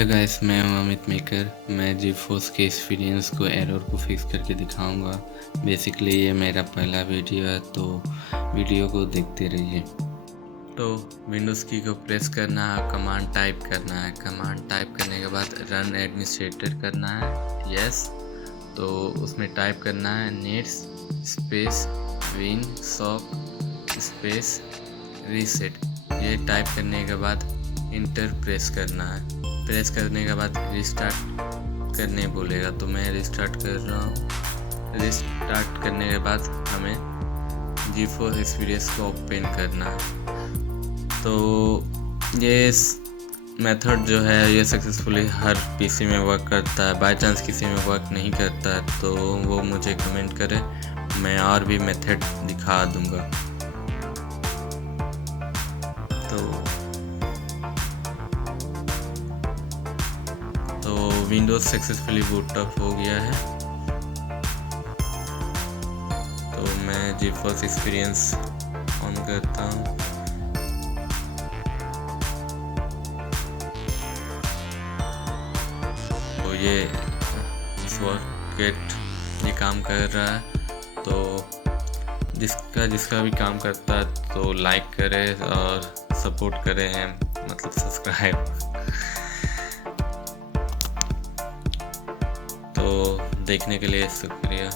Hello guys, मैं हूं Amit maker. मैं जीफोर्स के एक्सपीरियंस को एरर को फिक्स करके दिखाऊंगा। बेसिकली ये मेरा पहला वीडियो है, तो वीडियो को देखते रहिए। तो विंडोज़ की को प्रेस करना है, कमांड टाइप करना है। कमांड टाइप करने के बाद रन एडमिनिस्ट्रेटर करना है, यस। तो उसमें टाइप करना है नेट्स स्पेस विनसॉक स्पेस रीसेट। ये टाइप करने के बाद इंटर प्रेस करना है। प्रेस करने के बाद रिस्टार्ट करने बोलेगा, तो मैं रिस्टार्ट कर रहा हूँ। रिस्टार्ट करने के बाद हमें जीफोर्स एक्सपीरियंस को ओपन करना है। तो ये मेथड जो है ये सक्सेसफुली हर पीसी में वर्क करता है। बाय चांस किसी में वर्क नहीं करता है तो वो मुझे कमेंट करे, मैं और भी मेथड दिखा दूंगा। तो विंडोज़ सक्सेसफुली बूटअप हो गया है। तो मैं जीफोर्स एक्सपीरियंस ऑन करता हूँ। तो ये इस वक्त ये काम कर रहा है। तो जिसका भी काम करता है तो लाइक करें और सपोर्ट करें, मतलब सब्सक्राइब। तो देखने के लिए शुक्रिया।